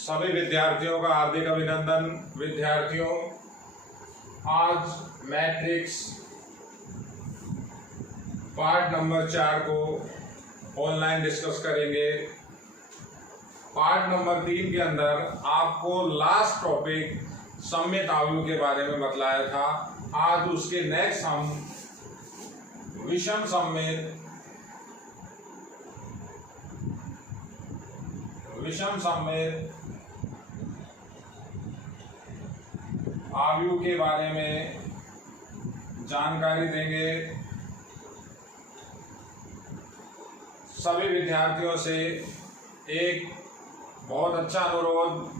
सभी विद्यार्थियों का हार्दिक अभिनंदन। विद्यार्थियों, आज मैट्रिक्स पार्ट नंबर 4 को ऑनलाइन डिस्कस करेंगे। पार्ट नंबर 3 के अंदर आपको लास्ट टॉपिक सममित अवयव के बारे में बतलाया था। आज उसके नेक्स्ट हम विषम सममित अवयव के बारे में जानकारी देंगे। सभी विद्यार्थियों से एक बहुत अच्छा अनुरोध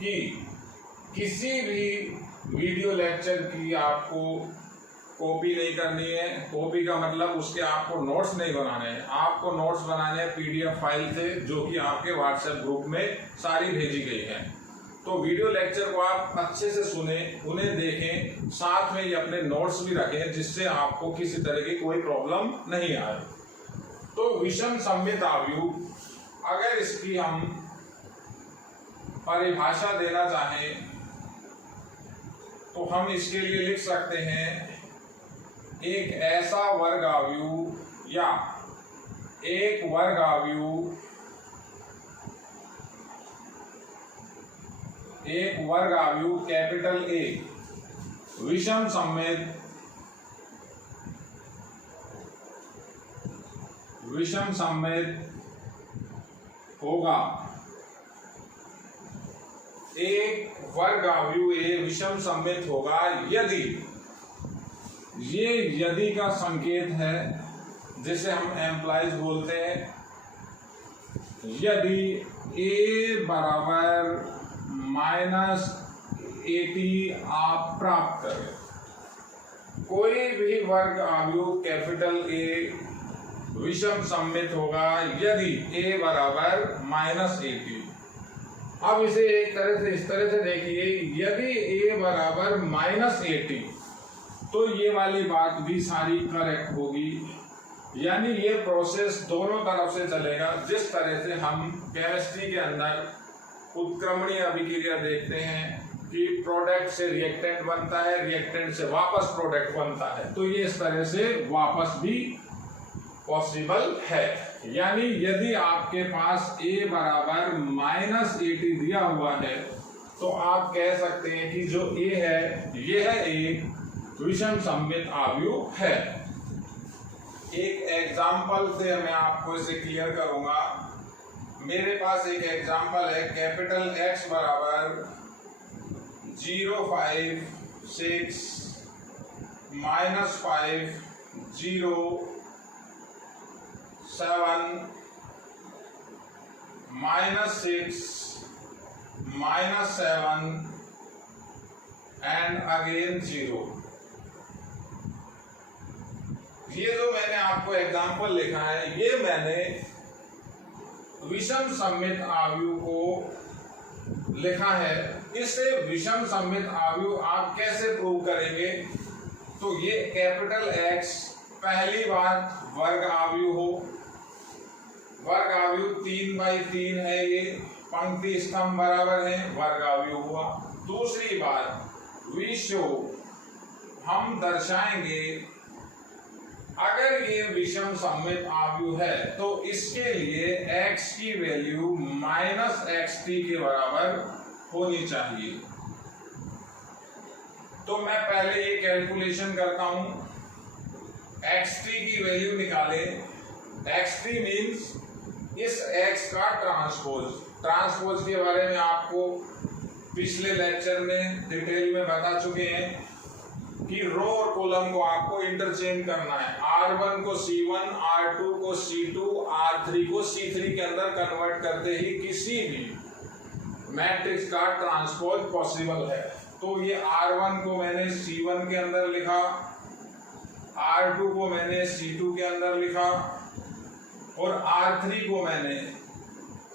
कि किसी भी वीडियो लेक्चर की आपको कॉपी नहीं करनी है। कॉपी का मतलब उसके आपको नोट्स नहीं बनाने हैं। आपको नोट्स बनाने हैं पीडीएफ फाइल से, जो कि आपके व्हाट्सएप ग्रुप में सारी भेजी गई है। तो वीडियो लेक्चर को आप अच्छे से सुने, उन्हें देखें, साथ में ये अपने नोट्स भी रखें, जिससे आपको किसी तरह की कोई प्रॉब्लम नहीं आए। तो विषम सममित अवयव, अगर इसकी हम परिभाषा देना चाहें तो हम इसके लिए लिख सकते हैं एक ऐसा वर्ग अवयव या एक वर्ग अवयव, कैपिटल ए विषम सममित होगा। एक वर्ग अवयव ए विषम सममित होगा यदि, ये यदि का संकेत है जिसे हम एम्प्लाइज बोलते हैं, यदि a बराबर -80 आप प्राप्त करें। कोई भी वर्ग अवयव कैपिटल ए विषम सममित होगा यदि a बराबर -80। अब इसे एक तरह से इस तरह से देखिए, यदि a बराबर -80 तो ये वाली बात भी सारी करेक्ट होगी। यानी ये प्रोसेस दोनों तरफ से चलेगा। जिस तरह से हम केमिस्ट्री के अंदर उत्क्रमणीय अभिक्रिया देखते हैं कि प्रोडक्ट से रिएक्टेंट बनता है, रिएक्टेंट से वापस प्रोडक्ट बनता है, तो ये इस तरह से वापस भी पॉसिबल है। यानी यदि आपके पास a बराबर -80 दिया हुआ है तो आप कह सकते हैं कि जो a है यह एक विषम सममित अवयव है। एक एग्जाम्पल से मैं आपको इसे क्लियर करूंगा। मेरे पास एक एग्जाम्पल है, कैपिटल X बराबर 0, 5, 6, -5, 0, 7, -6, -7 and again 0। ये जो मैंने आपको एग्जाम्पल लिखा है, ये मैंने विषम सममित अवयव को लिखा है। इसे विषम सममित अवयव आप कैसे प्रूव करेंगे? तो ये कैपिटल X पहली बात वर्ग अवयव हो, वर्ग अवयव 3/3 है, ये पंक्ति स्तंभ बराबर है, वर्ग अवयव हुआ। दूसरी बात, विषो हम दर्शाएंगे अगर ये विषम सममित अवयव है तो इसके लिए x की वैल्यू -xt के बराबर होनी चाहिए। तो मैं पहले ये कैलकुलेशन करता हूं, xt की वैल्यू निकाले। xt मीन्स इस x का ट्रांसपोज के बारे में आपको पिछले लेक्चर में डिटेल में बता चुके हैं कि रो और कॉलम को आपको इंटरचेंज करना है। R1 को C1, R2 को C2, R3 को C3 के अंदर कन्वर्ट करते ही किसी भी मैट्रिक्स का ट्रांसपोज पॉसिबल है। तो ये R1 को मैंने C1 के अंदर लिखा, R2 को मैंने C2 के अंदर लिखा और R3 को मैंने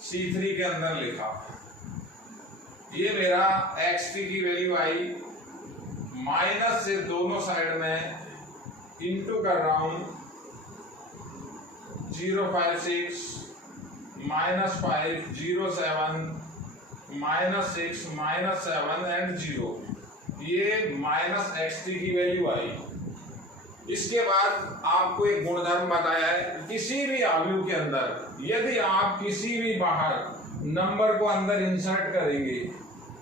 C3 के अंदर लिखा। ये मेरा xt की वैल्यू आई। माइनस से दोनों साइड में इंटू कर रहा हूं, 0, 5, 6 -5, 0, 7 -6 -7 एंड 0, ये -xt की वैल्यू आई। इसके बाद आपको एक गुणधर्म बताया है, किसी भी अवयव के अंदर यदि आप किसी भी बाहर नंबर को अंदर इंसर्ट करेंगे,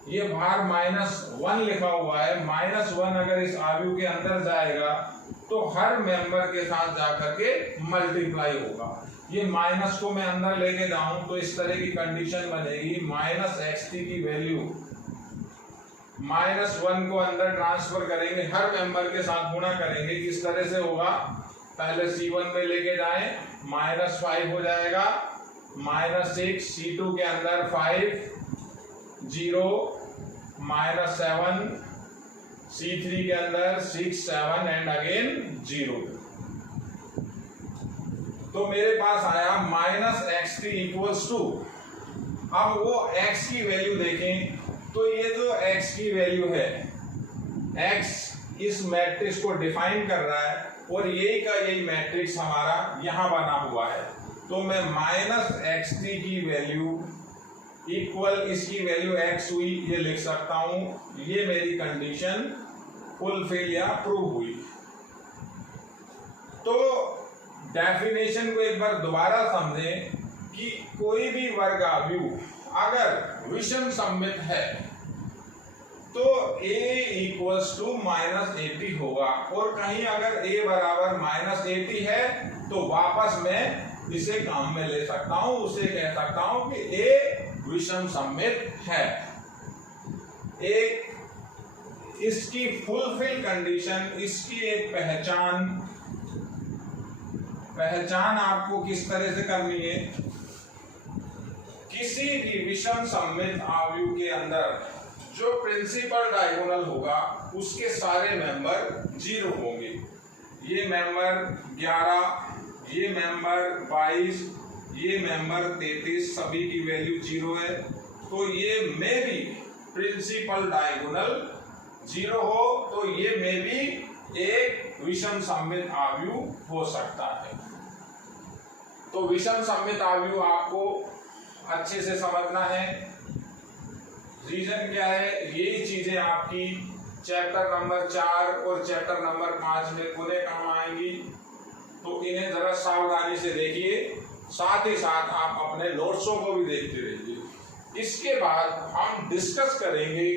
ये बाहर -1 लिखा हुआ है, -1 अगर इस अवयव के अंदर जाएगा तो हर मेंबर के साथ जाकर के मल्टीप्लाई होगा। ये माइनस को मैं अंदर लेके जाऊं तो इस तरह की कंडीशन बनेगी, -xt की वैल्यू -1 को अंदर ट्रांसफर करेंगे, हर मेंबर के साथ गुणा करेंगे। किस तरह से होगा, पहले C1 में लेके जाएं, -5 हो जाएगा, -6, C2 के अंदर 5, 0, -7, C3 के अंदर 6, 7 एंड अगेन 0। तो मेरे पास आया -xt इक्वल्स टू, अब वो x की वैल्यू देखें तो ये जो x की वैल्यू है, x इस मैट्रिक्स को डिफाइन कर रहा है और यही का यही मैट्रिक्स हमारा यहां बना हुआ है। तो मैं -xt की वैल्यू इक्वल इसकी वैल्यू x हुई, ये लिख सकता हूं। ये मेरी कंडीशन फुलफिल या प्रूव हुई। तो डेफिनेशन को एक बार दोबारा समझें कि कोई भी वर्ग अवयव अगर विषम सममित है तो a इक्वल्स टू -80 होगा, और कहीं अगर a बराबर -80 है तो वापस मैं इसे काम में ले सकता हूं, उसे कह सकता हूं कि a विषम सममित है। एक इसकी फुलफिल कंडीशन, इसकी एक पहचान आपको किस तरह से करनी है, किसी भी विषम सममित अवयव के अंदर जो प्रिंसिपल डायगोनल होगा उसके सारे मेंबर 0 होंगे। ये मेंबर 11, ये मेंबर 22, ये मेंबर 33, सभी की वैल्यू 0 है। तो ये में भी प्रिंसिपल डायगोनल 0 हो तो ये में भी एक विषम सममित अवयव हो सकता है। तो विषम सममित अवयव आपको अच्छे से समझना है। रीजन क्या है, यही चीजें आपकी चैप्टर नंबर 4 और चैप्टर नंबर 5 में पुनः काम आएंगी। तो इन्हें जरा सावधानी से देखिए, साथ ही साथ आप अपने नोट्सों को भी देखते रहिए। इसके बाद हम डिस्कस करेंगे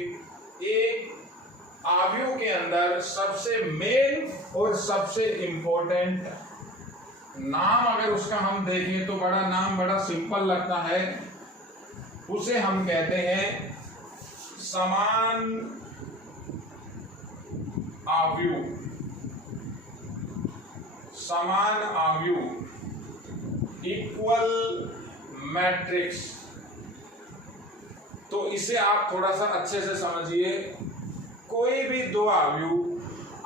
एक अवयव के अंदर सबसे मेन और सबसे इंपॉर्टेंट नाम, अगर उसका हम देखें तो नाम बड़ा सिंपल लगता है, उसे हम कहते हैं समान अवयव। समान अवयव इक्वल मैट्रिक्स। तो इसे आप थोड़ा सा अच्छे से समझिए। कोई भी दो अवयव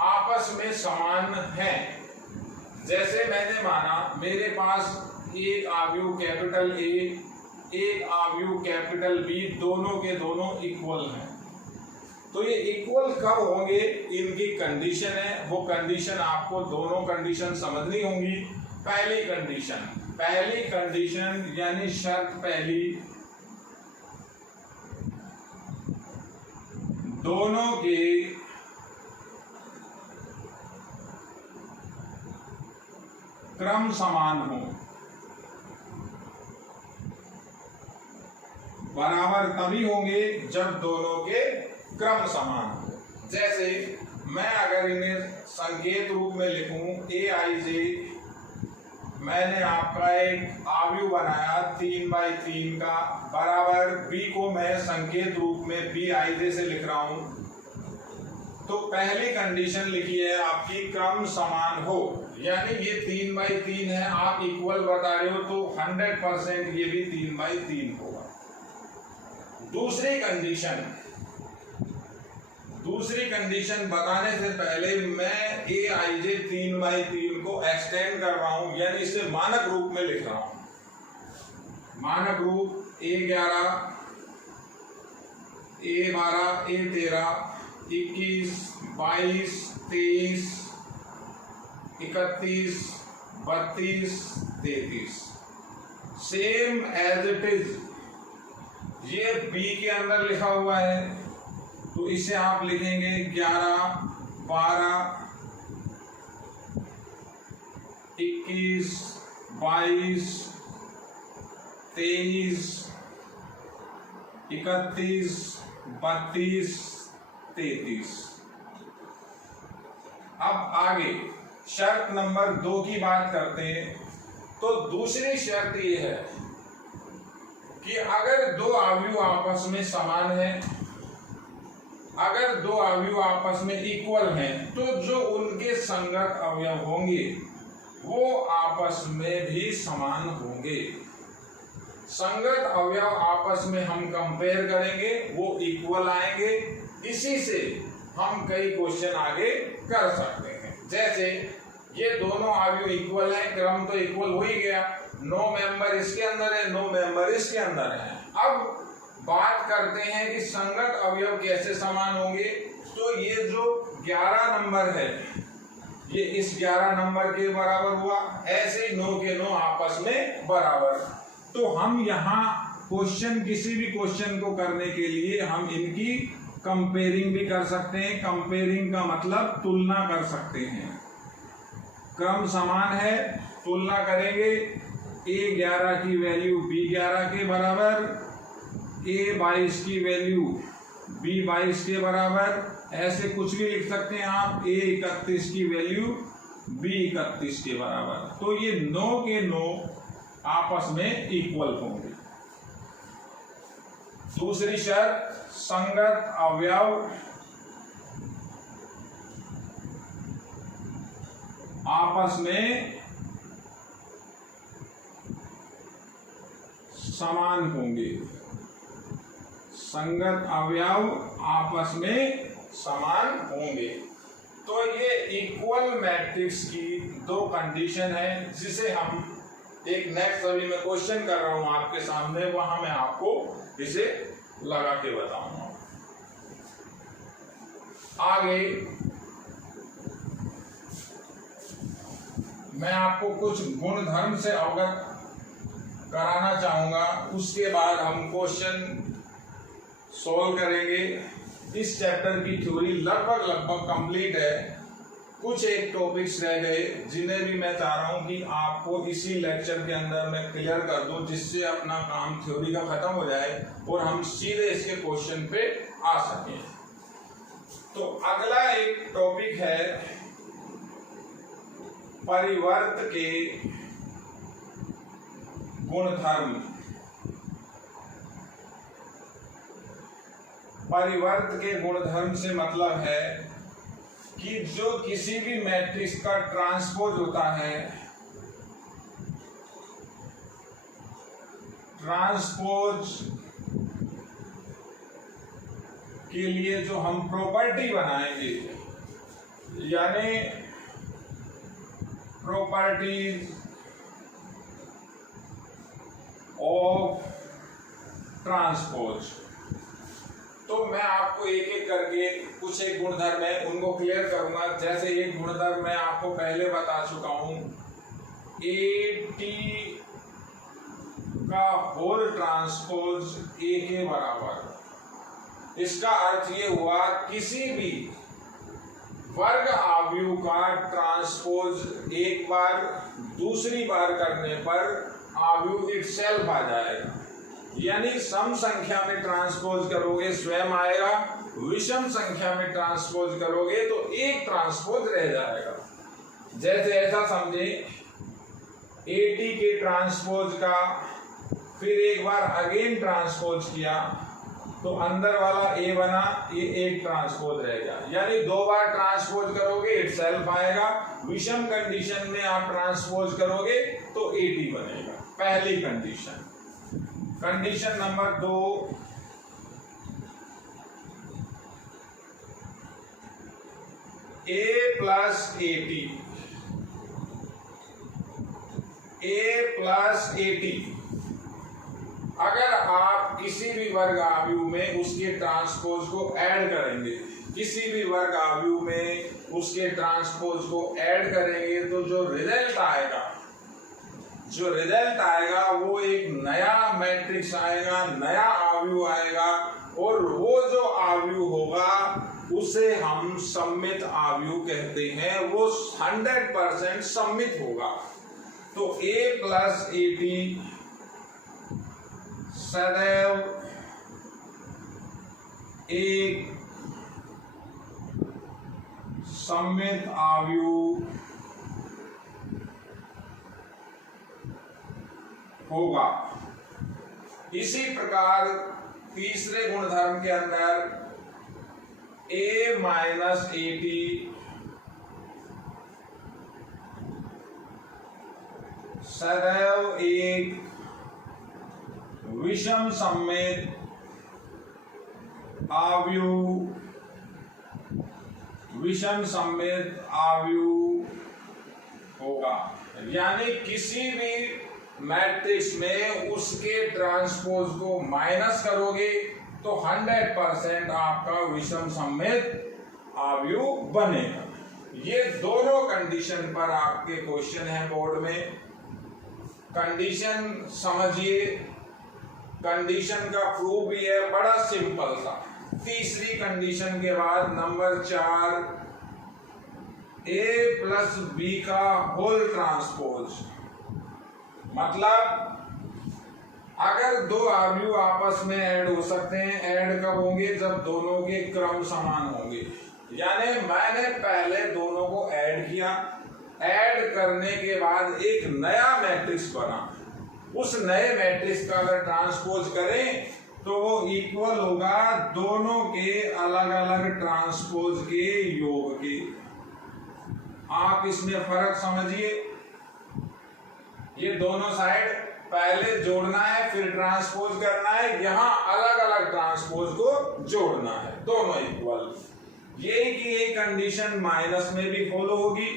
आपस में समान हैं, जैसे मैंने माना मेरे पास एक अवयव कैपिटल A, एक अवयव कैपिटल B, दोनों के दोनों इक्वल हैं। तो ये इक्वल कब होंगे, इनकी कंडीशन है, वो कंडीशन आपको दोनों कंडीशन समझनी होंगी। पहली कंडीशन यानी शर्त पहली, दोनों के क्रम समान हो, बराबर तभी होंगे जब दोनों के क्रम समान हो। जैसे मैं अगर इन्हें संकेत रूप में लिखूं aij, मैंने आपका एक अवयव बनाया 3/3 का, बराबर b को मैं संकेत रूप में bij से लिख रहा हूं। तो पहली कंडीशन लिखी है आपकी क्रम समान हो, यानी ये 3/3 है, आप इक्वल बता रहे हो तो 100% ये भी 3/3 होगा। दूसरी कंडीशन बताने से पहले मैं aij 3/3 को एक्सटेंड कर रहा हूं, यानी इसे मानक रूप में लिख रहा हूं। मानक रूप a11, a12, a13, 21, 22, 23, 31, 32, 33, same as it is ये बी के अंदर लिखा हुआ है तो इसे आप लिखेंगे 11, 12, 21, 22, 23, 31, 32, 33। अब आगे शर्त नंबर 2 की बात करते हैं। तो दूसरी शर्त ये है कि अगर दो अवयव आपस में समान है, अगर दो अवयव आपस में इक्वल हैं, तो जो उनके संगत अवयव होंगे वो आपस में भी समान होंगे। संगत अवयव आपस में हम कंपेयर करेंगे, वो इक्वल आएंगे। इसी से हम कई क्वेश्चन आगे कर सकते हैं। जैसे ये दोनों अवयव इक्वल हैं, क्रम तो इक्वल हो ही गया, 9 मेंबर इसके अंदर है, 9 मेंबर इसके अंदर है। अब बात करते हैं कि संगत अवयव कैसे समान होंगे। तो ये जो 11 नंबर है ये इस 11 नंबर के बराबर हुआ, ऐसे ही 9 के 9 आपस में बराबर। तो हम यहाँ क्वेश्चन, किसी भी क्वेश्चन को करने के लिए हम इनकी कंपेयरिंग भी कर सकते हैं। कंपेयरिंग का मतलब तुलना कर सकते हैं। क्रम समान है, तुलना करेंगे, A11 की वैल्यू B11 के बराबर, A22 की वैल्यू B22 के बराबर, ऐसे कुछ भी लिख सकते हैं आप। A31 की वैल्यू B31 के बराबर। तो ये 9 के 9 आपस में इक्वल होंगे। दूसरी शर्त, संगत अवयव आपस में समान होंगे। संगत अवयव आपस में समान होंगे। तो ये इक्वल मैट्रिक्स की 2 कंडीशन है, जिसे हम एक नेक्स्ट अभी मैं क्वेश्चन कर रहा हूं आपके सामने, वहां मैं आपको इसे लगा के बताऊंगा। आगे मैं आपको कुछ गुणधर्म से अवगत कराना चाहूंगा, उसके बाद हम क्वेश्चन सॉल्व करेंगे। इस चैप्टर की थ्योरी लगभग कंप्लीट है। कुछ एक टॉपिक्स रह गए जिन्हें भी मैं चाह रहा हूं कि आपको इसी लेक्चर के अंदर मैं क्लियर कर दूं, जिससे अपना काम थ्योरी का खत्म हो जाए और हम सीधे इसके क्वेश्चन पे आ सकें। तो अगला एक टॉपिक है परिवर्त के गुणधर्म। परिवर्त के गुणधर्म से मतलब है कि जो किसी भी मैट्रिक्स का ट्रांसपोज होता है, ट्रांसपोज के लिए जो हम प्रॉपर्टी बनाएंगे, यानी प्रॉपर्टीज ऑफ ट्रांसपोज, तो मैं आपको एक एक करके कुछ एक गुणधर्म है उनको क्लियर करूंगा। जैसे एक गुणधर्म मैं आपको पहले बता चुका हूं, AT का होल ट्रांसपोज A के बराबर। इसका अर्थ ये हुआ किसी भी वर्ग अवयव का ट्रांसपोज एक बार दूसरी बार करने पर अवयव इटसेल्फ आ जाएगा। यानी सम संख्या में ट्रांसपोज करोगे स्वयं आएगा, विषम संख्या में ट्रांसपोज करोगे तो एक ट्रांसपोज रह जाएगा। जैसे ऐसा समझे, AT के ट्रांसपोज का फिर एक बार अगेन ट्रांसपोज किया तो अंदर वाला A बना, ये एक ट्रांसपोज रह गया। यानी 2 बार ट्रांसपोज करोगे इटसेल्फ आएगा, विषम कंडीशन में आप ट्रांसपोज करोगे तो AT बनेगा। पहली condition. Condition number 2, A plus AT, A plus AT अगर आप किसी भी वर्ग अवयव में उसके ट्रांसपोज को ऐड करेंगे, किसी भी वर्ग अवयव में उसके ट्रांसपोज को ऐड करेंगे तो जो रिजल्ट आएगा जो रिजल्ट आएगा वो एक नया मैट्रिक्स आएगा, नया आव्यूह आएगा, और वो जो आव्यूह होगा उसे हम सममित आव्यूह कहते हैं। वो 100% सममित होगा। तो a प्लस AT सदैव एक सममित आव्यूह होगा। इसी प्रकार तीसरे गुणधर्म के अंदर a माइनस AT सदैव एक विषम सममित आव्यूह होगा। यानी किसी भी मैट्रिक्स में उसके ट्रांसपोज को माइनस करोगे तो 100% आपका विषम सममित आव्यूह बनेगा। ये दोनों कंडीशन पर आपके क्वेश्चन है बोर्ड में। कंडीशन समझिए, कंडीशन का प्रूफ भी है, बड़ा सिंपल सा। तीसरी कंडीशन के बाद नंबर 4 a प्लस b का होल ट्रांसपोज। मतलब अगर दो आव्यूह आपस में ऐड हो सकते हैं, ऐड कब होंगे? जब दोनों के क्रम समान होंगे। यानी मैंने पहले दोनों को ऐड किया, ऐड करने के बाद एक नया मैट्रिक्स बना, उस नए मैट्रिक्स का अगर ट्रांसपोज करें तो वो इक्वल होगा दोनों के अलग अलग ट्रांसपोज के योग के। आप इसमें फर्क समझिए। ये दोनों साइड पहले जोड़ना है, फिर ट्रांसपोज करना है, यहां अलग अलग ट्रांसपोज को जोड़ना है, दोनों इक्वल। यही की एक कंडीशन माइनस में भी फॉलो होगी।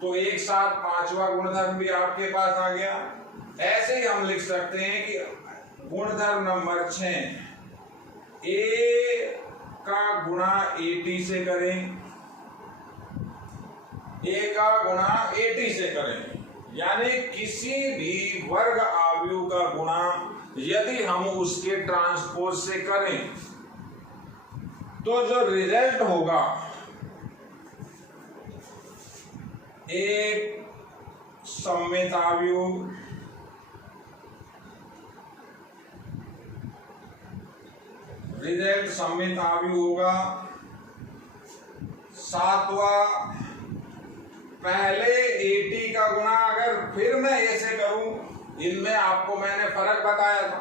तो एक साथ पांचवा गुणधर्म भी आपके पास आ गया। ऐसे ही हम लिख सकते हैं कि गुणधर्म नंबर 6 a का गुणा AT से करें, a का गुणा AT से करें। यानी किसी भी वर्ग आव्यूह का गुणा यदि हम उसके ट्रांसपोज से करें तो जो रिजल्ट होगा एक सममित आव्यूह सममित आव्यूह होगा। सातवां, पहले AT का गुणा अगर फिर मैं ऐसे करूं, इनमें आपको मैंने फर्क बताया था,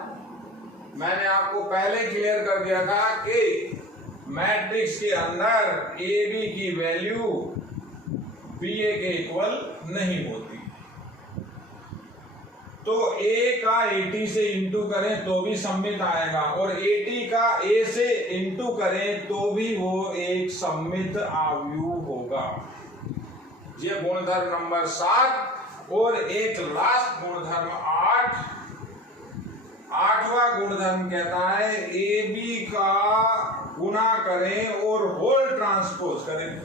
मैंने आपको पहले क्लियर कर दिया था कि मैट्रिक्स के अंदर AB की वैल्यू BA के इक्वल नहीं होती। तो A का AT से इंटू करें तो भी सममित आएगा, और AT का A से इंटू करें तो भी वो एक सममित आव्यूह होगा। ये गुणधर्म नंबर 7। और एक लास्ट गुणधर्म 8, 8वां गुणधर्म कहता है AB का गुणा करें और होल ट्रांसपोज करें।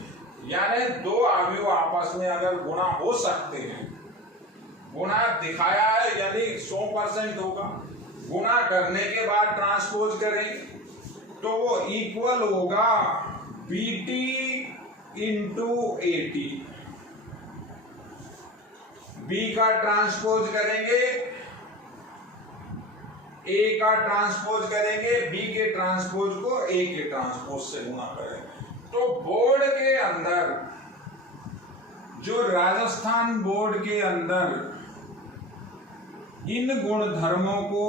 यानी दो आव्यूह आपस में अगर गुणा हो सकते हैं, गुणा दिखाया है यानी 100% होगा, गुणा करने के बाद ट्रांसपोज करें तो वो इक्वल होगा BT इंटू AT। B का ट्रांसपोज करेंगे, A का ट्रांसपोज करेंगे, B के ट्रांसपोज को A के ट्रांसपोज से गुणा करेंगे। तो बोर्ड के अंदर, जो राजस्थान बोर्ड के अंदर इन गुणधर्मों को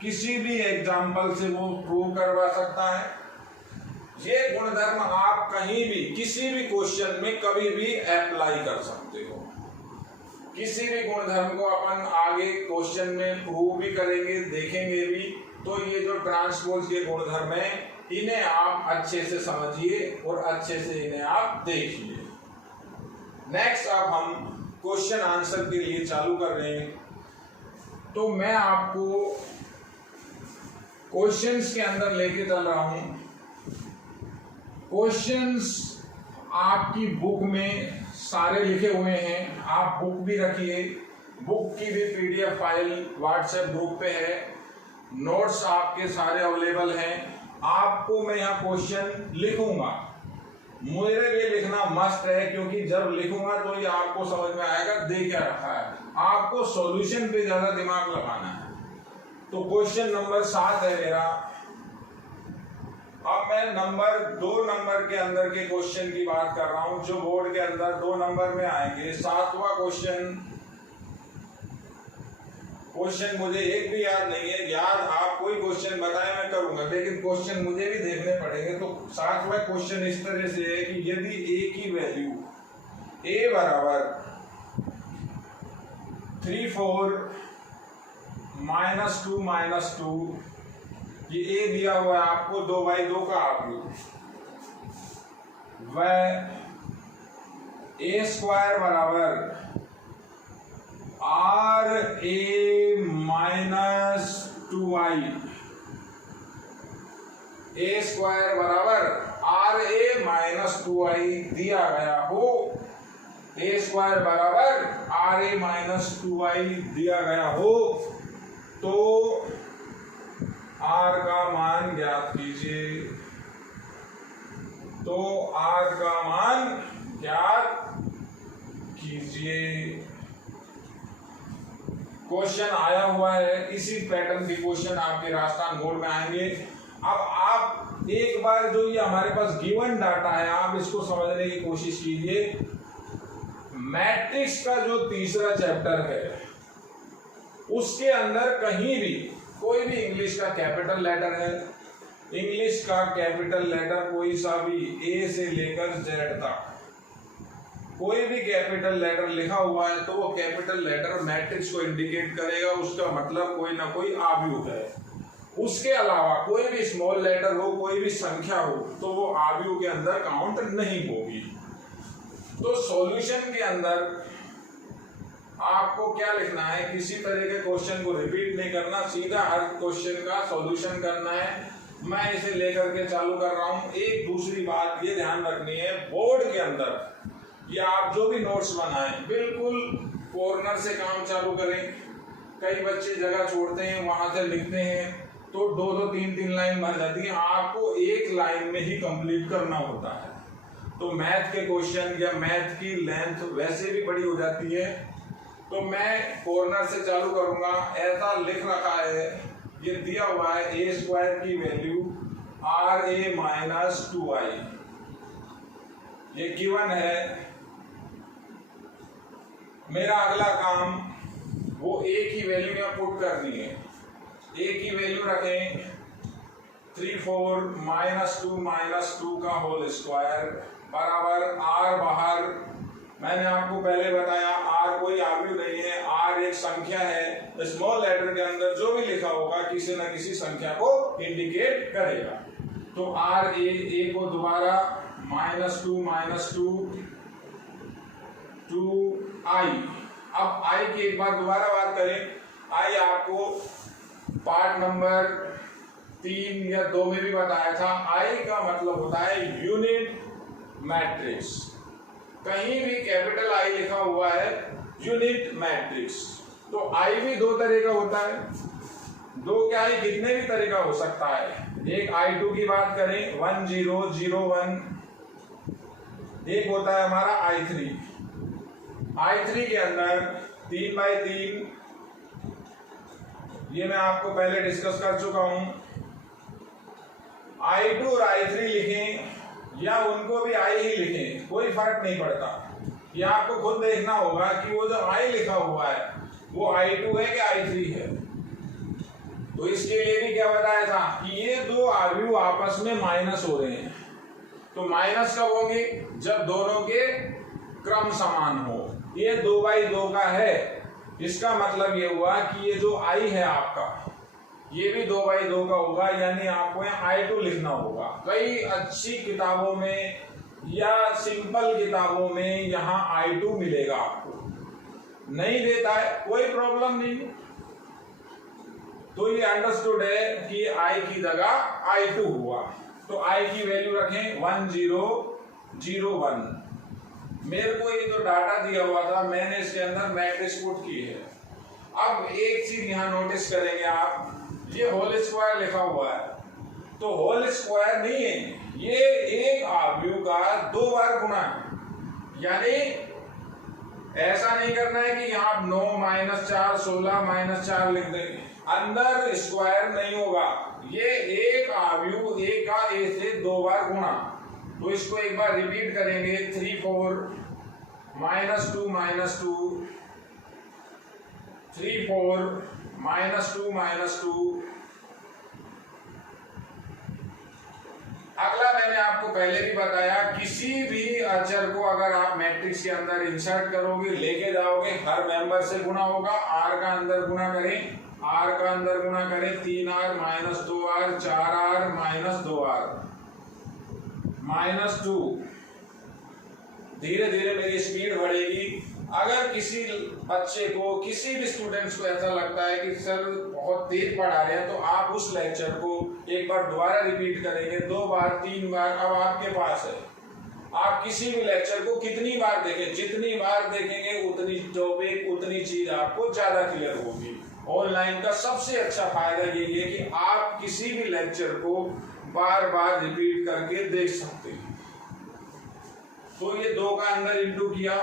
किसी भी एग्जाम्पल से वो प्रूव करवा सकता है। ये गुणधर्म आप कहीं भी किसी भी क्वेश्चन में कभी भी अप्लाई कर सकते हो। किसी भी गुणधर्म को अपन आगे क्वेश्चन में प्रूव भी करेंगे, देखेंगे भी। तो ये जो ट्रांसपोज के गुणधर्म है, इन्हें आप अच्छे से समझिए और अच्छे से इन्हें आप देखिए। नेक्स्ट अब हम क्वेश्चन आंसर के लिए चालू कर रहे हैं। तो मैं आपको क्वेश्चंस के अंदर लेके चल रहा हूं। क्वेश्चंस आपकी बुक में सारे लिखे हुए हैं, आप बुक भी रखिए। बुक की भी पीडीएफ फाइल व्हाट्सएप ग्रुप पे है, नोट्स आपके सारे अवेलेबल हैं। आपको मैं यहाँ क्वेश्चन लिखूंगा, मेरे लिए लिखना मस्ट है, क्योंकि जब लिखूंगा तो ये आपको समझ में आएगा दे क्या रखा है। आपको सॉल्यूशन पे ज्यादा दिमाग लगाना है। तो क्वेश्चन नंबर 7 है मेरा। अब मैं दो नंबर के अंदर के क्वेश्चन की बात कर रहा हूं, जो बोर्ड के अंदर 2 नंबर में आएंगे। 7वां क्वेश्चन मुझे एक भी याद नहीं है। याद आप कोई क्वेश्चन बताए मैं करूंगा, लेकिन क्वेश्चन मुझे भी देखने पड़ेंगे। तो 7वां क्वेश्चन इस तरह से है कि यदि a की वैल्यू a बराबर 3 4 -2 ये a दिया हुआ है आपको 2/2 का आव्यूह, वह a² बराबर RA माइनस 2I, a² बराबर RA माइनस 2I दिया गया हो, a² बराबर RA माइनस 2I दिया गया हो, तो R का मान ज्ञात कीजिए। तो R का मान ज्ञात कीजिए। क्वेश्चन आया हुआ है, इसी पैटर्न के क्वेश्चन आपके राजस्थान बोर्ड में आएंगे। अब आप एक बार जो ये हमारे पास गिवन डाटा है, आप इसको समझने की कोशिश कीजिए। मैट्रिक्स का जो तीसरा चैप्टर है, उसके अंदर कहीं भी कोई भी इंग्लिश का कैपिटल लेटर है, इंग्लिश का कैपिटल लेटर कोई सा भी ए से लेकर जेड तक कोई भी कैपिटल लेटर लिखा हुआ है, तो वो कैपिटल लेटर मैट्रिक्स को इंडिकेट करेगा, उसका मतलब कोई ना कोई आव्यूह है। उसके अलावा कोई भी स्मॉल लेटर हो, कोई भी संख्या हो, तो वो आव्यूह के अंदर काउंट नहीं होगी। तो सॉल्यूशन के अंदर आपको क्या लिखना है, किसी तरह के क्वेश्चन को रिपीट नहीं करना, सीधा हर क्वेश्चन का सॉल्यूशन करना है। मैं इसे लेकर के चालू कर रहा हूं। एक दूसरी बात ये ध्यान रखनी है, बोर्ड के अंदर ये आप जो भी नोट्स बनाएं, बिल्कुल कॉर्नर से काम चालू करें। कई बच्चे जगह छोड़ते हैं, वहां से लिखते हैं, तो 2-2 3-3 लाइन बन जाती है। आपको एक लाइन में ही कंप्लीट करना होता है। तो मैथ के क्वेश्चन या मैथ की लेंथ वैसे भी बड़ी हो जाती है। तो मैं कॉर्नर से चालू करूंगा। ऐसा लिख रखा है, ये दिया हुआ है a² की वैल्यू RA माइनस 2I, ये गिवन है। मेरा अगला काम वो a की वैल्यू यहाँ पुट करनी है। a की वैल्यू रखें 3 4 -2 का होल स्क्वायर बराबर R बाहर। मैंने आपको पहले बताया R कोई आव्यूह नहीं है, R एक संख्या है। स्मॉल लेटर के अंदर जो भी लिखा होगा किसी न किसी संख्या को इंडिकेट करेगा। तो a को दोबारा -2 2I। अब I की एक बार दोबारा बात करें। I आपको पार्ट नंबर 3 या 2 में भी बताया था। I का मतलब होता है यूनिट मैट्रिक्स। कहीं भी कैपिटल I लिखा हुआ है, यूनिट मैट्रिक्स। तो I भी 2 तरह का होता है। 2 क्या है, कितने भी तरह का हो सकता है। एक I2 की बात करें 1 0 0 1, एक होता है हमारा I3। I3 के अंदर 3/3, ये मैं आपको पहले डिस्कस कर चुका हूं। I2 और I3 लिखें या उनको भी I ही लिखें, कोई फर्क नहीं पड़ता। ये आपको खुद देखना होगा कि वो जो I लिखा हुआ है वो I2 है कि I3 है। तो इसके लिए भी क्या बताया था कि ये 2 आव्यूह आपस में माइनस हो रहे हैं। तो माइनस कब होंगे, जब दोनों के क्रम समान हो। ये 2/2 का है, इसका मतलब ये हुआ कि ये जो I है आपका, ये भी 2/2 का होगा, यानी आपको यहाँ I2 लिखना होगा। कई अच्छी किताबों में या सिंपल किताबों में यहाँ I2 मिलेगा आपको। नहीं देता है कोई प्रॉब्लम नहीं। तो ये अंडरस्टूड है कि I की जगह I2 हुआ। तो I की वैल्यू रखें 1 0 0 1। मेरे को ये तो डाटा दिया हुआ था, मैंने इसके अंदर मैट्रिक्स पुट की है। अब एक चीज यहाँ नोटिस करेंगे आप, ये होल स्क्वायर लिखा हुआ है, तो होल स्क्वायर नहीं है, ये एक आव्यूह का 2 बार गुना है। यानी ऐसा नहीं करना है कि यहाँ 9 - 4 16 - 4 लिख देंगे, अंदर स्क्वायर नहीं होगा। ये एक आव्यूह ए का ए से 2 बार गुणा, तो इसको एक बार रिपीट करेंगे। 3 4 -2 -2 3 4 -2 -2। अगला मैंने आपको पहले भी बताया, किसी भी अचर को अगर आप मैट्रिक्स के अंदर इंसर्ट करोगे, लेके जाओगे, हर मेंबर से गुना होगा। आर का अंदर गुना करें, आर का अंदर गुना करें, 3r - 2r 4r - 2r -2। धीरे धीरे मेरी स्पीड बढ़ेगी। अगर किसी बच्चे को, किसी भी स्टूडेंट्स को ऐसा लगता है कि सर बहुत तेज पढ़ा रहे हैं, तो आप उस लेक्चर को एक बार दोबारा रिपीट करेंगे, 2 बार 3 बार, अब आपके पास है। आप किसी भी लेक्चर को कितनी बार देखें, जितनी बार देखेंगे उतनी टॉपिक, उतनी चीज आपको ज्यादा क्लियर होगी। ऑनलाइन का सबसे अच्छा फायदा यही है कि आप किसी भी लेक्चर को बार बार रिपीट करके देख सकते हैं। तो ये 2 का अंदर इंटू किया,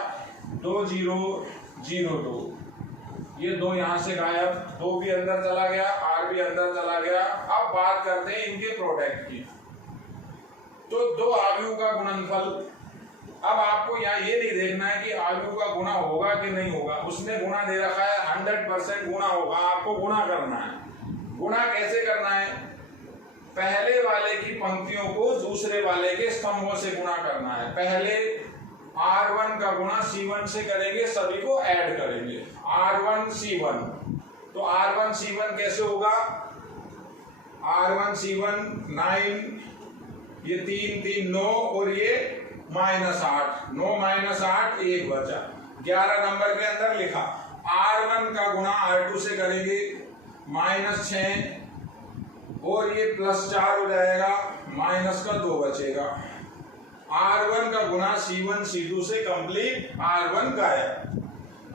2 0 0 2, ये 2 यहां से गायब, 2 भी अंदर चला गया, आर भी अंदर चला गया। अब बात करते हैं इनके प्रोडक्ट की। तो 2 आव्यूह का गुणनफल, अब आपको यहाँ ये नहीं देखना है कि आव्यूह का गुणा होगा कि नहीं होगा, उसने गुणा दे रखा है 100% गुणा होगा, आपको गुणा करना है। गुणा कैसे करना है, पहले वाले की पंक्तियों को दूसरे वाले के स्तंभों से गुणा करना है। पहले R1 का गुणा C1 से करेंगे, सभी को ऐड करेंगे, R1 C1। तो R1 C1 कैसे होगा, R1 C1 9, ये 3 3 9 और ये -8, 9 - 8 1 बचा, 11 नंबर के अंदर लिखा। R1 का गुणा R2 से करेंगे, -6 और ये +4 हो जाएगा, -2 बचेगा। R1 का गुणा C1 C2 से कंप्लीट, R1 का है।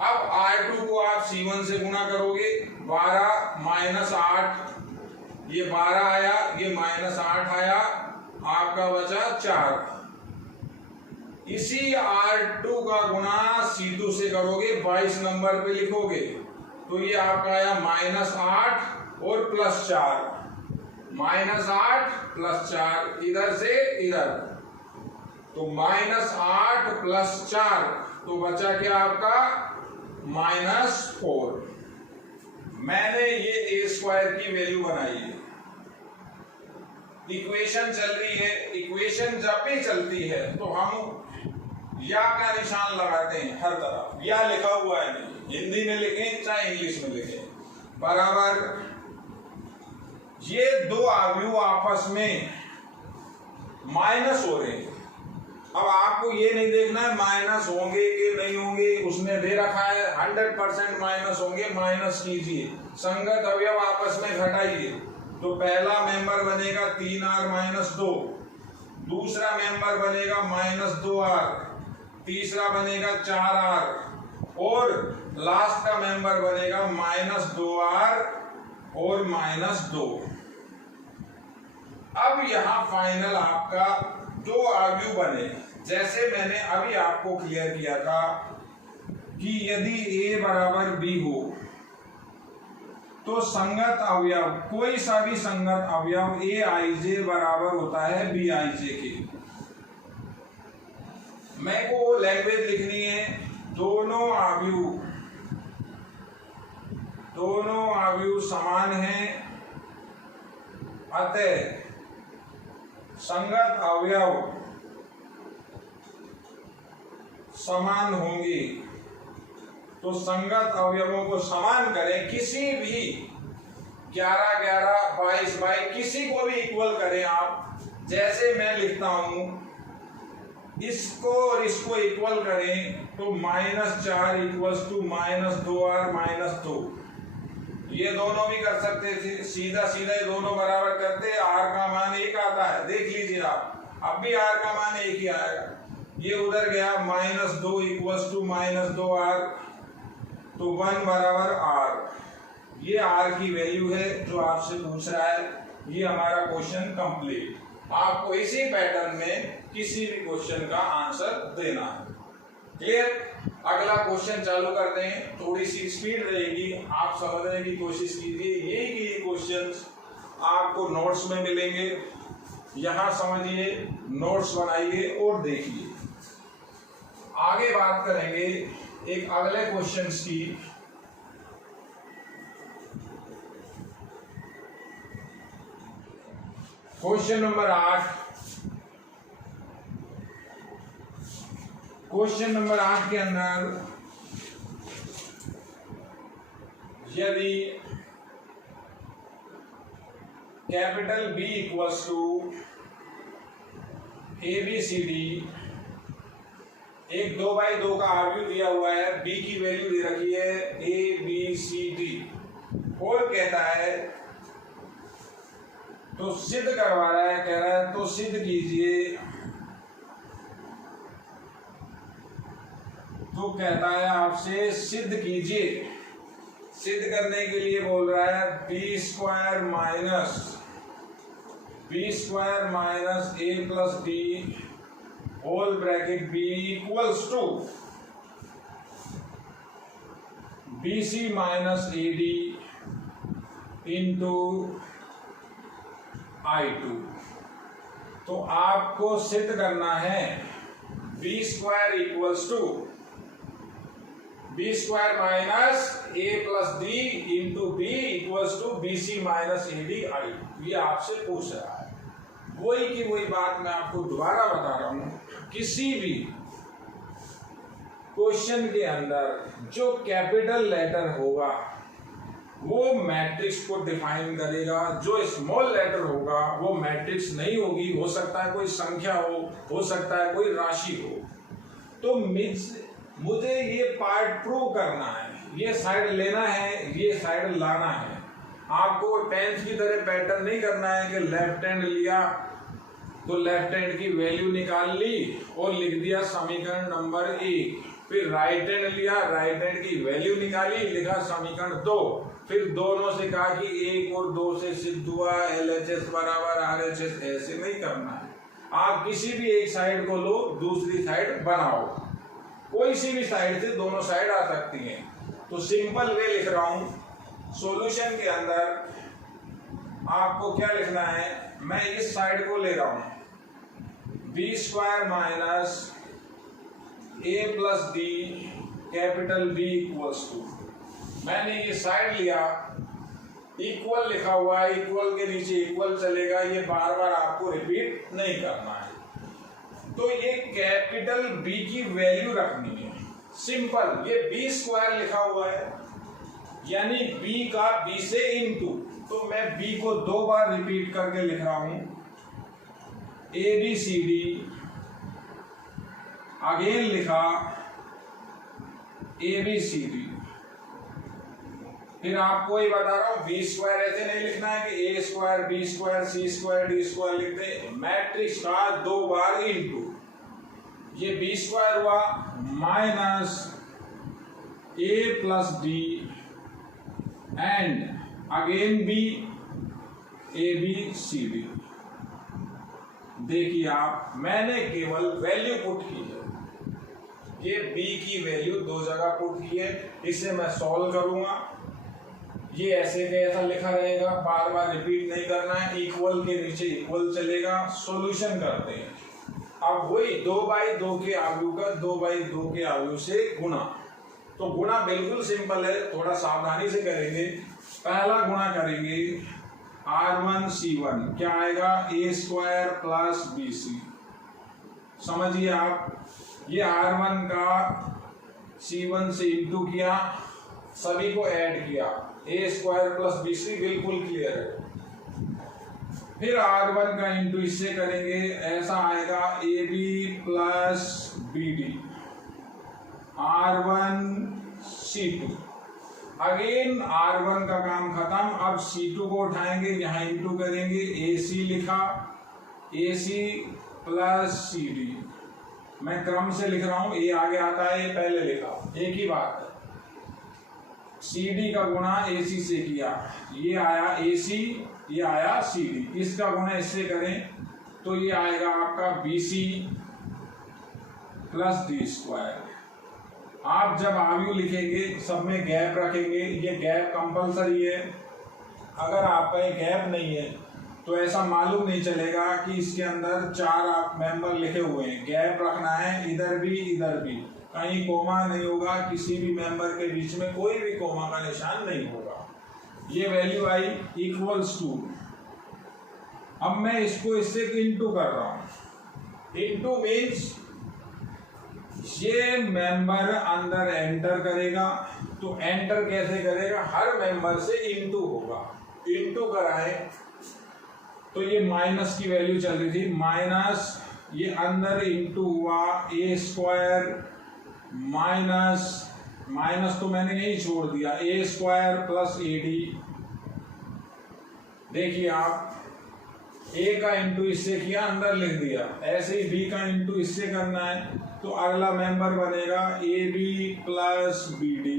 अब R2 को आप C1 से गुणा करोगे, 12 - 8, ये 12 आया, ये -8 आया, आपका बचा 4। इसी R2 का गुणा C2 से करोगे, 22 नंबर पे लिखोगे, तो ये आपका आया -8 और +4, -8 +4, इधर से इधर, तो -8 +4, तो बचा क्या आपका -4। मैंने ये A² की वैल्यू बनाई है। इक्वेशन चल रही है, इक्वेशन जब भी चलती है तो हम या का निशान लगाते हैं हर तरफ, या लिखा हुआ है, नहीं हिंदी में लिखें चाहे इंग्लिश में लिखें, बराबर। ये 2 आव्यूह आपस में माइनस हो रहे हैं। अब आपको ये नहीं देखना है माइनस होंगे कि नहीं होंगे, उसने दे रखा है 100% माइनस होंगे, माइनस कीजिए, संगत अवयव आपस में घटाइए। तो पहला मेंबर बनेगा 3r - 2, दूसरा मेंबर बनेगा -2r, तीसरा बनेगा 4r और लास्ट का मेंबर बनेगा -2r और -2। अब यहां फाइनल आपका 2 आव्यूह बने। जैसे मैंने अभी आपको क्लियर किया था कि यदि A बराबर B हो तो संगत अवयव, कोई सा भी संगत अवयव Aij बराबर होता है Bij के। मैं को लैंग्वेज लिखनी है, दोनों आव्यूह समान हैं, अतः संगत अवयव समान होंगे। तो संगत अवयवों को समान करें, किसी भी 11 11 22 22 किसी को भी इक्वल करें आप। जैसे मैं लिखता हूं, इसको और इसको इक्वल करें तो -4 = -2r - 2। ये दोनों भी कर सकते थे, सीधा सीधा ये दोनों बराबर करते, r का मान 1 आता है, देख लीजिए आप, अब भी r का मान 1 ही आएगा। ये उधर गया -2 इक्वल्स टू -2r, तो 1 बराबर r। ये r की वैल्यू है जो आपसे पूछ रहा है। ये हमारा क्वेश्चन कंप्लीट। आपको इसी पैटर्न में किसी भी क्वेश्चन का आंसर देना है। क्लियर? अगला क्वेश्चन चालू करते हैं। थोड़ी सी स्पीड रहेगी, आप समझने की कोशिश कीजिए। यही कि ये क्वेश्चंस आपको नोट्स में मिलेंगे, यहां समझिए, नोट्स बनाइए और देखिए। आगे बात करेंगे एक अगले क्वेश्चंस की। Question number 8। क्वेश्चन नंबर 8 के अंदर यदि capital B equals to ABCD, एक 2x2 का आर्ग्यू दिया हुआ है, B की वैल्यू दे रखी है ABCD, और कहता है, तो सिद्ध करवा रहा है, कह रहा है तो सिद्ध कीजिए। तो कहता है आपसे सिद्ध कीजिए। सिद्ध करने के लिए बोल रहा है b square minus a plus d whole bracket b equals to bc minus ad into I2। तो आपको सिद्ध करना है b square equals to b square minus a plus d into b equals to bc minus ad I। ये आपसे पूछ रहा है। वही की वही बात मैं आपको दोबारा बता रहा हूं। किसी भी क्वेश्चन के अंदर जो कैपिटल लेटर होगा वो मैट्रिक्स को डिफाइन करेगा, जो स्मॉल लेटर होगा वो मैट्रिक्स नहीं होगी। हो सकता है कोई संख्या हो सकता है कोई राशि हो। तो मुझे ये पार्ट प्रूव करना है, ये साइड लेना है, ये साइड लाना है। आपको 10th की तरह पैटर्न नहीं करना है कि लेफ्ट हैंड लिया तो लेफ्ट हैंड की वैल्यू निकाल ली और लिख दिया समीकरण नंबर 1, फिर राइट हैंड लिया, राइट हैंड की वैल्यू निकाली, लिखा समीकरण 2, फिर दोनों से कहा कि 1 और 2 से सिद्ध हुआ LHS बराबर RHS। ऐसे नहीं करना है। आप किसी भी एक साइड को लो, दूसरी साइड बनाओ, कोई सी भी साइड से दोनों साइड आ सकती हैं। तो सिंपल वे लिख रहा हूं। सॉल्यूशन के अंदर आपको क्या लिखना है, मैं इस साइड को ले रहा हूं b square minus a plus d capital B equals to, मैंने ये साइड लिया, इक्वल लिखा हुआ है, इक्वल के नीचे इक्वल चलेगा, ये बार बार आपको रिपीट नहीं करना है। तो ये कैपिटल B की वैल्यू रखनी है। सिंपल, ये b स्क्वायर लिखा हुआ है यानी b का b से इनटू, तो मैं b को 2 बार रिपीट करके लिख रहा हूं ABCD, अगेन लिखा ABCD। फिर आपको ये बता रहा हूं b स्क्वायर ऐसे नहीं लिखना है कि a square b square c square d square लिख दे। मैट्रिक्स का 2 बार इनटू, ये b स्क्वायर हुआ minus a plus d and again b ABCD। देखिए आप, मैंने केवल वैल्यू पुट की है, ये b की वैल्यू 2 जगह पुट की है। इसे मैं सॉल्व करूंगा, ये ऐसे का ऐसा लिखा रहेगा, बार बार रिपीट नहीं करना है, इक्वल के नीचे इक्वल चलेगा। सॉल्यूशन करते हैं। अब वही 2/2 के आव्यूह का 2/2 के आव्यूह से गुणा। तो गुणा बिल्कुल सिंपल है, थोड़ा सावधानी से करेंगे। पहला गुणा करेंगे R1C1, क्या आएगा a स्क्वायर प्लस BC। समझिए आप, ये R1 का C1 से इंटू किया, सभी को ऐड किया, a स्क्वायर प्लस BC बिल्कुल क्लियर है। फिर R1 का इंटू इससे करेंगे, ऐसा आएगा AB plus BD, R1C2। Again R1 का काम खत्म, अब C2 को उठाएंगे, यहां इंटू करेंगे, AC लिखा, AC प्लस CD, मैं क्रम से लिख रहा हूं, ए आगे आता है, ये पहले लिखा, एक ही बात है। CD का गुणा AC से किया, ये आया AC, ये आया CD, इसका गुणा इससे करें तो ये आएगा आपका BC प्लस D स्क्वायर। आप जब आयु लिखेंगे सब में गैप रखेंगे, ये गैप कंपलसरी है। अगर आपका ये गैप नहीं है तो ऐसा मालूम नहीं चलेगा कि इसके अंदर 4 मेंबर लिखे हुए हैं। गैप रखना है, इधर भी इधर भी, कहीं कोमा नहीं होगा, किसी भी मेंबर के बीच में कोई भी कोमा का निशान नहीं होगा। ये वैल्यू आई इक्वल्स टू, अब मैं इसको इससे इंटू कर रहा हूं। इंटू मीन्स ये मेंबर अंदर एंटर करेगा, तो एंटर कैसे करेगा, हर मेंबर से इंटू होगा। इंटू कराए तो ये माइनस की वैल्यू चल रही थी, माइनस ये अंदर इंटू हुआ ए स्क्वायर माइनस, माइनस तो मैंने यही छोड़ दिया, ए स्क्वायर प्लस AD। देखिए आप ए का इंटू इससे किया, अंदर लिख दिया, ऐसे ही बी का इंटू इससे करना है तो अगला मेंबर बनेगा AB प्लस BD।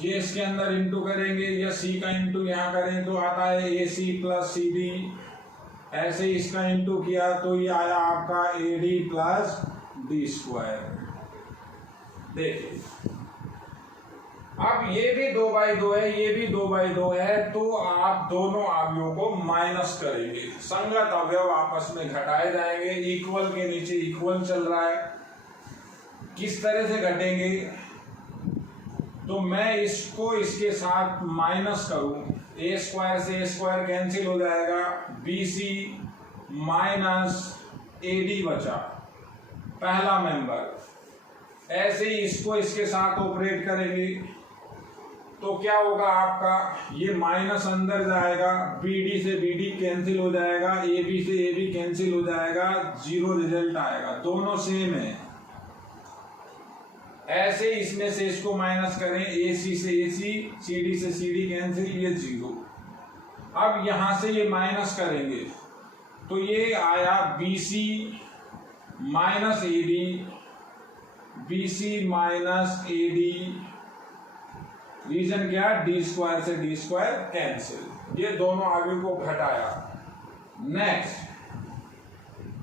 ये इसके अंदर इंटू करेंगे या C का इंटू यहाँ करें तो आता है AC प्लस CD। ऐसे ही इसका इंटू किया तो ये आया आपका AD प्लस D स्क्वायर। देखिए अब ये भी 2/2 है, ये भी 2/2 है, तो आप दोनों अवयवों को माइनस करेंगे, संगत अवयव आपस में घटाए जाएंगे। इक्वल के नीचे इक्वल चल रहा है, किस तरह से घटेंगे, तो मैं इसको इसके साथ माइनस करूं, ए स्क्वायर से ए स्क्वायर कैंसिल हो जाएगा, BC माइनस AD बचा पहला मेंबर। ऐसे ही इसको इसके साथ ऑपरेट करेंगे तो क्या होगा आपका, ये माइनस अंदर जाएगा, BD से BD कैंसिल हो जाएगा, AB से AB कैंसिल हो जाएगा, 0 रिजल्ट आएगा, दोनों सेम है। ऐसे इसमें से इसको माइनस करें, AC से AC, CD से CD कैंसिल, ये 0। अब यहां से ये माइनस करेंगे तो ये आया BC minus AD, BC minus AD, reason क्या, D स्क्वायर से D स्क्वायर कैंसिल, ये दोनों आगे को घटाया। नेक्स्ट,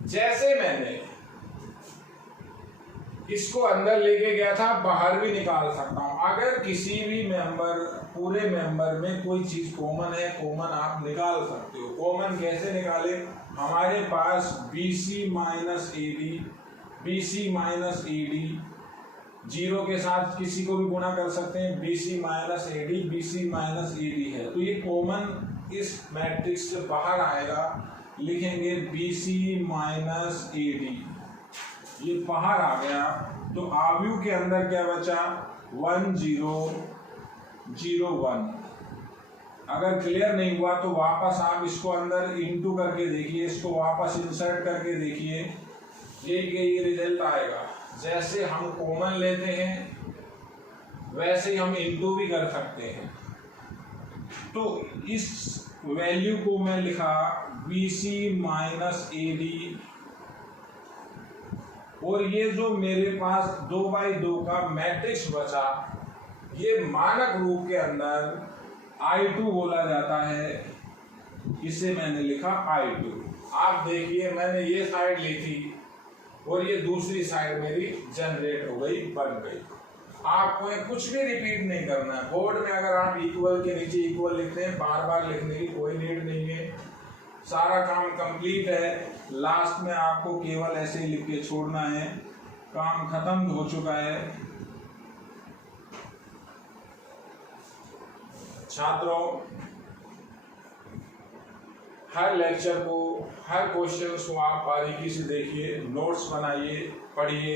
जैसे मैंने इसको अंदर लेके गया था, बाहर भी निकाल सकता हूं। अगर किसी भी मेंबर, पूरे मेंबर में कोई चीज कॉमन है, कॉमन आप निकाल सकते हो। कॉमन कैसे निकाले, हमारे पास BC minus AD, BC minus AD, 0 के साथ किसी को भी गुणा कर सकते हैं, BC minus AD, BC minus AD है, तो ये कॉमन इस मैट्रिक्स से बाहर आएगा, लिखेंगे BC माइनस AD, ये बाहर आ गया। तो आव्यू के अंदर क्या बचा, 1 0 0 1। अगर क्लियर नहीं हुआ तो वापस आप इसको अंदर इंटू करके देखिए, इसको वापस इंसर्ट करके देखिए, ये रिजल्ट आएगा। जैसे हम कॉमन लेते हैं वैसे ही हम इंटू भी कर सकते हैं। तो इस वैल्यू को मैं लिखा BC माइनस AD, और ये जो मेरे पास 2/2 का मैट्रिक्स बचा, ये मानक रूप के अंदर I2 बोला जाता है, इसे मैंने लिखा I2। आप देखिए मैंने ये साइड ली थी और ये दूसरी साइड मेरी जनरेट हो गई, बन गई। आपको कुछ भी रिपीट नहीं करना है। बोर्ड में अगर आप इक्वल के नीचे इक्वल लिखते हैं, बार बार लिखने की कोई नीड नहीं है, सारा काम कंप्लीट है। लास्ट में आपको केवल ऐसे ही लिख के छोड़ना है, काम खत्म हो चुका है। छात्रों, हर लेक्चर को, हर क्वेश्चन को आप बारीकी से देखिए, नोट्स बनाइए, पढ़िए,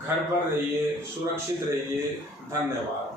घर पर रहिए, सुरक्षित रहिए। धन्यवाद।